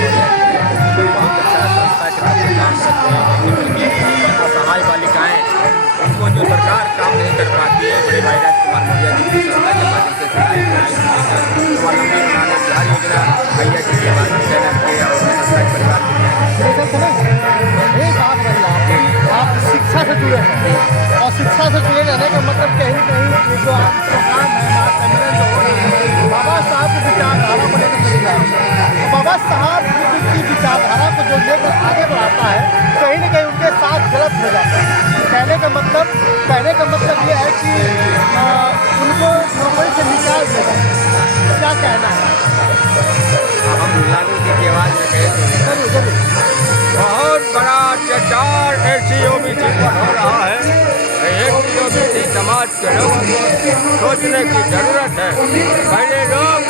कुमार मौर्य जी बहुत अच्छा संस्था के नाते काम करते हैं, लेकिन असहाय बालिकाएँ उनको जो सरकार काम नहीं कर पाती है, बड़े भाई राजकुमार मौर्य जी की संस्था के माध्यम से स्वावलंबी बनाने बिहार योजना भैया जी के माध्यम से और संस्था के परिवार के एक बात रही आप शिक्षा से जुड़े हैं और शिक्षा से जुड़े रहने का मतलब कहीं ना कहीं ये जो आप प्रोग्राम है महासम्मेलन जो हो रहा है बाबा साहब की विचारधारा को लेकर चल रहा है। बाबा साहब की विचारधारा को जो लेकर आगे बढ़ाता है कहीं ना कहीं उनके साथ गलत हो जाता है। कहने का मतलब ये है कि उनको नौकरी से निकाल देगा। क्या कहना है? हम लालू जी की आवाज़ में कहे तो जरूर बहुत बड़ा अत्याचार एससी-ओबीसी पर हो रहा है। एससी-ओबीसी समाज के लोगों को सोचने की जरूरत है। पहले लोग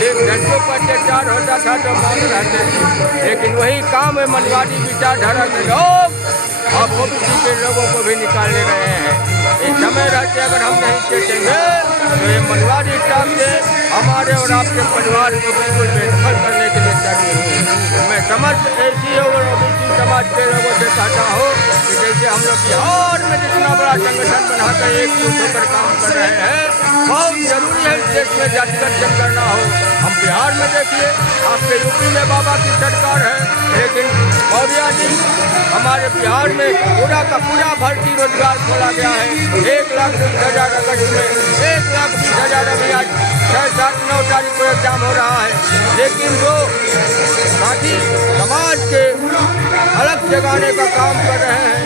एक घंटों पर अत्याचार होता था तो मौन रहते थे, लेकिन वही काम है मनवादी विचारधारा के लोग अब ओबीसी के लोगों को भी निकालने रहे हैं। इस समय रहते अगर हम नहीं चेतेंगे तो ये मनवादी ताकते हमारे और आपके परिवार को बिल्कुल बेदखल करने के लिए चाहिए। मैं समस्त एससी और ओबीसी समाज के लोगों से कहता हूँ कि जैसे हम लोग बिहार में जितना बड़ा संगठन बनाकर एकजुट होकर काम कर रहे हैं, बहुत जरूरी है इस देश में जातिगत जंग करना हो। हम बिहार में देखिए, आपके यूपी में बाबा की सरकार है, लेकिन मौर्य जी हमारे बिहार में पूरा का पूरा भर्ती रोजगार खोला गया है। 1,20,000 अगस्त में 1,20,000 अभी आज 6, 7, 9 तारीख को एग्जाम हो रहा है, लेकिन जो साथी समाज के अलग जगाने का काम कर रहे हैं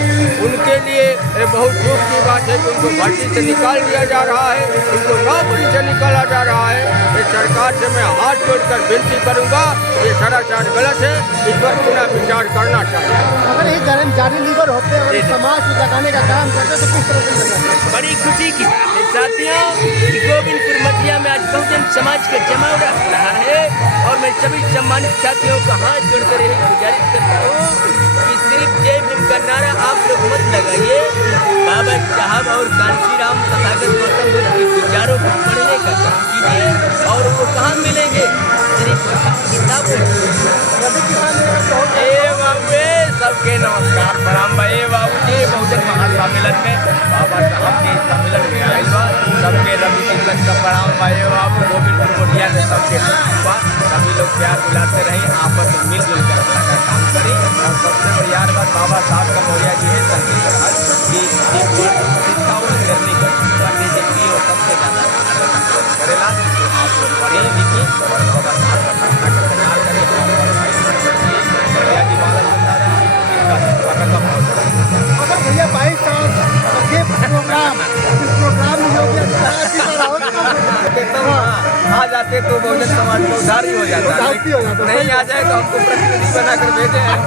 उनके लिए ये बहुत दुख की बात है कि उनको भर्ती से निकाल दिया जा रहा है, उनको नौकरी से निकाला जा रहा है। इस सरकार से मैं हाथ जोड़कर विनती करूंगा, ये सरासर गलत है, इस पर पुनः विचार करना चाहिए। अगर ये जारी लीवर होते हैं और समाज को जगाने का काम करते तो किस तरह से बड़ी खुशी की साथियों, गोविंदपुर मटिया में आज बहुजन समाज का जमाव रहा है और मैं सभी सम्मानित साथियों का हाथ जोड़कर यही गुजारिश करता हूँ कि सिर्फ जय भीम का नारा आप लोग मत लगाइए, बाबा साहब और कांशी राम तथागत गौतम बुद्ध के विचारों को पढ़ने का काम कीजिए। और वो कहाँ मिलेंगे? सिर्फ किताबों। सबके नमस्कार प्रणाम भाई बाबू जी। बहुजन महासम्मेलन में बाबा साहब के सम्मेलन में आए हुआ सबके रवि किशन का प्रणाम भाई बाबू। गोविंदपुर मोटिया में सबके हुआ, सभी लोग प्यार बुलाते रहे, आपस में मिलजुल कर अपना काम करें। और सबसे बढ़िया बात बाबा साहब का मौर्य जी है शिक्षा और करने को पढ़ने देखिए और सबसे ज़्यादा करेला तो आप लोग पढ़े लिखिए और बाबा साहब का संस्था का प्रचार करें। अगर भैया 22 साल ये प्रोग्राम में हो गया आ जाते तो बहुजन समाज को उधार ही हो जाता, नहीं आ जाए तो हमको प्रतिनिधि बनाकर भेजे हैं।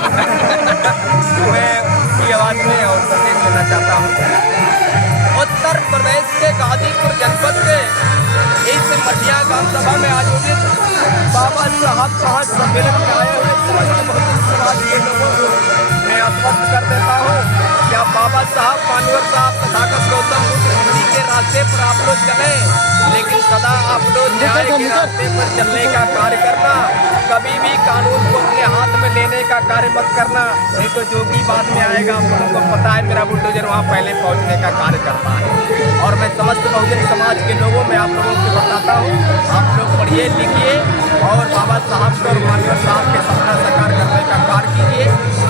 मैं की आवाज़ में और संदेश देना चाहता हूँ। उत्तर प्रदेश के गाजीपुर जनपद के इस मटिया ग्राम सभा में आयोजित बाबा साहब सम्मेलन में आए हुए समस्त बहुजन समाज के लोगों को मैं आश्वस्त कर देता हूँ क्या बाबा साहब मानवर साहब तथागत गौतम बुद्ध के रास्ते पर आप लोग चले, लेकिन सदा आप लोग न्याय के रास्ते पर चलने का कार्य करना, कभी भी कानून को अपने हाथ में लेने का कार्य मत करना, नहीं तो जो भी बाद में आएगा उनको पता है मेरा बुलडोजर वहाँ पहले पहुँचने का कार्य करता है। और मैं समस्त बहुजन समाज के लोगों में आप लोगों से बताता हूँ, आप लोग पढ़िए लिखिए और बाबा साहब को और मानवर साहब के सपना साकार करने का कार्य कीजिए।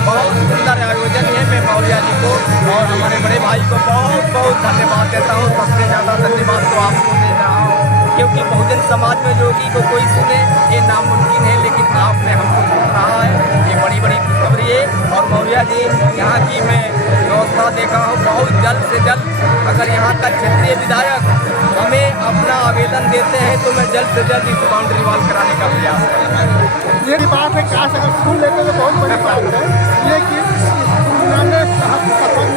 बहुत सुंदर आयोजन है। मैं मौर्य जी को और हमारे बड़े भाई को बहुत बहुत धन्यवाद देता हूँ। सबसे ज़्यादा धन्यवाद तो आपको दे रहा हूँ, क्योंकि बहुजन समाज में योगी को कोई सुने ये नामुमकिन है, लेकिन आपने हमको सुन रहा है, ये बड़ी बड़ी खुशखबरी है। और मौर्य जी यहाँ की मैं व्यवस्था देखा हूँ, बहुत जल्द से जल्द अगर यहाँ का क्षेत्रीय विधायक हमें अपना आवेदन देते हैं तो मैं जल्द से जल्द इस बाउंड्री वॉल कराने का प्रयास करूँगा। ये बात है, काश अगर सुन लेते तो बहुत बड़ी बात है, लेकिन हर कोई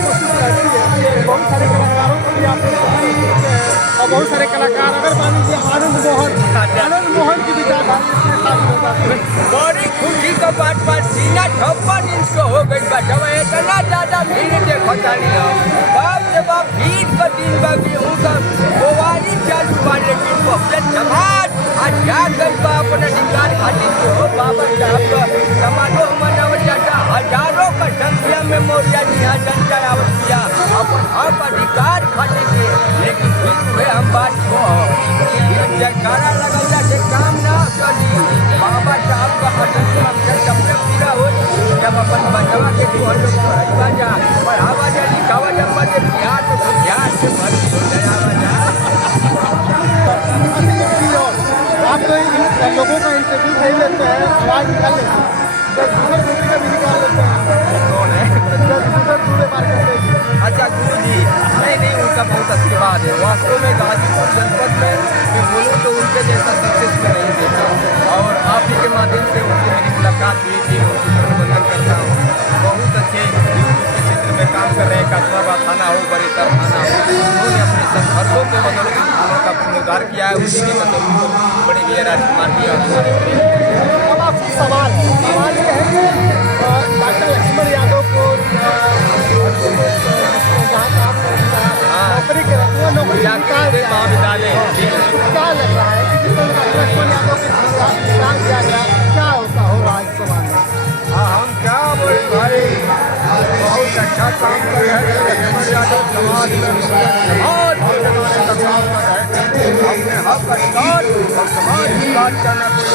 कोशिश रहती है। बहुत सारे कलाकारों को भी आप लोग और बहुत सारे कलाकार अगर मान लीजिए आनंद मोहन की विचारधारा बड़ी खुशी का बात सीना 56 इंच को हो गई बचावा, इतना ज़्यादा भीड़ देखो जानी बाप रे बाप, भीड़ का दिन बाकी हूँ सब मोबाइल चालू बा, लेकिन बहुजन समाज आज जा गई बा अपने निकाल खाती बोलते हैं आवाज़ निकाल लेते हैं, जब दूसरे दूसरे का भी निकाल लेते हैं, कौन है? जब दूसरे दूसरे मार करते हैं। अच्छा गुरु जी, नहीं उनका बहुत आशीर्वाद है। वास्तव में गाजीपुर जनपद में मैं बोलूँ तो उनके जैसा सक्सेस में नहीं देखा, और आप ही के माध्यम से उनसे मेरी मुलाकात हुई थी। उनकी प्रबंधन करता हूँ, बहुत अच्छे यूट्यूब के क्षेत्र में काम कर रहे हैं। कासमाबाद थाना हो, बड़ेसर थाना हो, उन्होंने अपने संघर्षों के बदौलत इन थानों का पुनरुद्धार किया है। उसी के कसौटी पर बड़े भैया राजकुमार जी और हमारे अब आपसे सवाल है, सवाल ये है कि डॉक्टर लक्ष्मण यादव को जहाँ काम करता है, नौकरी के वो नौकरी निकाल दिया है। महाविद्यालय क्या लग रहा है कि जिस तरह डॉक्टर लक्ष्मण यादव को निकाल दिया गया, क्या होगा इस सवाल में? हम क्या बोले भाई, बहुत अच्छा काम कर रहे हैं लक्ष्मण यादव समाज में, बहुत जमाने का काम कर रहे हैं। अपने हक अधिकार और समाज की बात करना कोई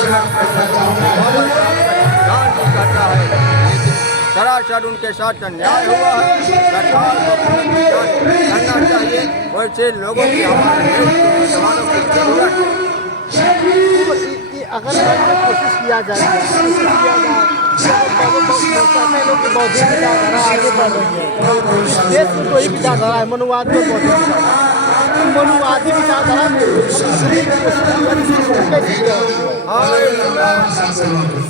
करता है, लेकिन सरासर उनके साथ अन्याय हुआ है। सरकार को करना चाहिए, वैसे लोगों की हमारे देश के मुसलमानों की जरूरत है। अगर कोशिश किया जाए लोग की बौद्धिक विचारधारा आगे बढ़ रही है। इस देश में कोई विचारधारा है मनुवाद में, बौद्धिक विचारधारा, मनुवादी विचारधारा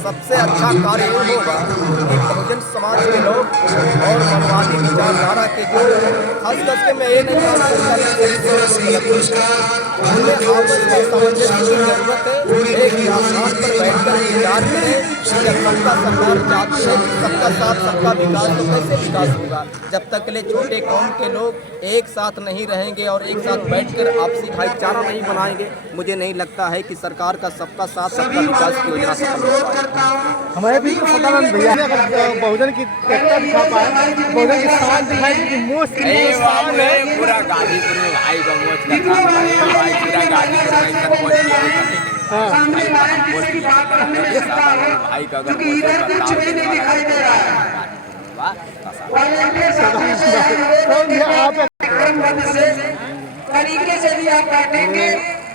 सबसे अच्छा कार्य होगा कि बहुजन समाज के लोग और मनुवादी विचारधारा के जो खास के मैं ये नहीं जानता उन्हें आपस में समझने की जरूरत है। एक स्थान पर बैठकर विचार करें कि जब सबका सरकार चाहती है कि सबका साथ सबका विकास, तो कैसे विकास होगा? जब तक के लिए छोटे कौम के लोग एक साथ नहीं रहेंगे और एक साथ बैठकर आपसी भाईचारा नहीं बनाएंगे, मुझे नहीं लगता है कि सरकार का सबका साथ सबका विकास की योजना सफल हो पाएगी। हमारे भी तो सदानंद भैया अगर बहुजन की एकता दिखा पाए, बहुजन की शान दिखाई कि मोस्ट पूरा गाजीपुर में भाई का मोच का काम करें, भाई पूरा गाजीपुर में इतना मोच किया होगा। भाई का अगर मोच का काम देने वाला तरीके से भी आप बैठेंगे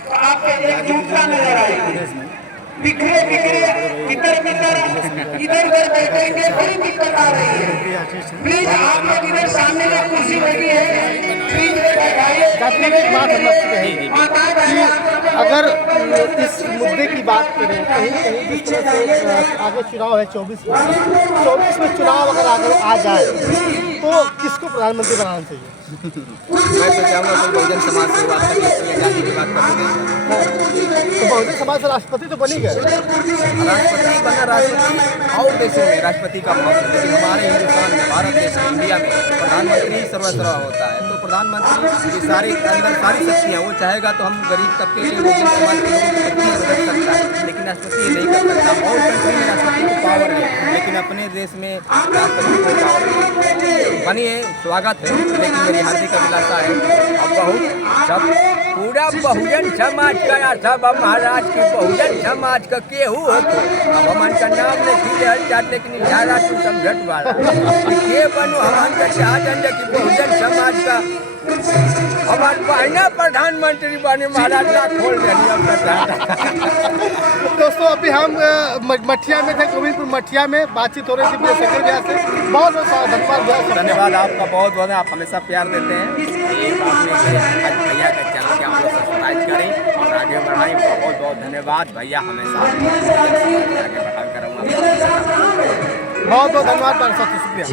तो आपको एकजुटता नजर आएगी। बिखरे इधर उधर बैठेंगे, बड़ी दिक्कत आ रही है। प्लीज आप लोग इधर सामने में कुर्सी लगी है, प्लीज बैठाइए। अगर इस मुद्दे की बात करें, कहीं जिस तरह से आगे चुनाव है 24 में चुनाव अगर आगे आ जाए तो किसको प्रधानमंत्री बनाना चाहिए? मैं तो चाहूँगा कोई बहुजन समाज से बात करनी चाहिए, जाति की बात करनी चाहिए। तो बहुजन समाज से राष्ट्रपति तो बनी गए, राष्ट्रपति बना, राष्ट्रपति और देशों में राष्ट्रपति का महत्व, लेकिन हमारे हिंदुस्तान में, भारत देश में, इंडिया में प्रधानमंत्री ही सर्वस्व होता है। तो प्रधानमंत्री की सारे अंदर सारी शक्तियाँ, वो चाहेगा तो हम गरीब तबके के बहुजन समाज के लोगों की शक्ति बदल सकता है, लेकिन राष्ट्रपति नहीं कर सकता। और कंट्री में राष्ट्रपति को पावर है, लेकिन अपने देश में राष्ट्रपति को पावर नहीं। बनिए, स्वागत है, लेकिन मेरी हार्दिक अभिलाषा है अब बहुत सब पूरा बहुजन समाज का, सब महाराज के बहुजन समाज का केहू हो, अब हमान का नाम लेकिन इशारा तू समझट वाला के बनो हमान का चाहत कि बहुजन समाज का हमारे पहला प्रधानमंत्री बने महाराज ला खोल दोस्तों अभी हम मठिया में थे, गोविंदपुर मठिया में बातचीत हो रही थी सेक्रेटरी भैया से। बहुत धन्यवाद। धन्यवाद आपका, बहुत बहुत, आप हमेशा प्यार देते हैं। आज भैया का चैनल के आप लोग सब्सक्राइब करें और आगे बढ़ाएं। बहुत बहुत धन्यवाद भैया, हमेशा आगे बढ़ा करूँगा। बहुत बहुत धन्यवाद, शुक्रिया।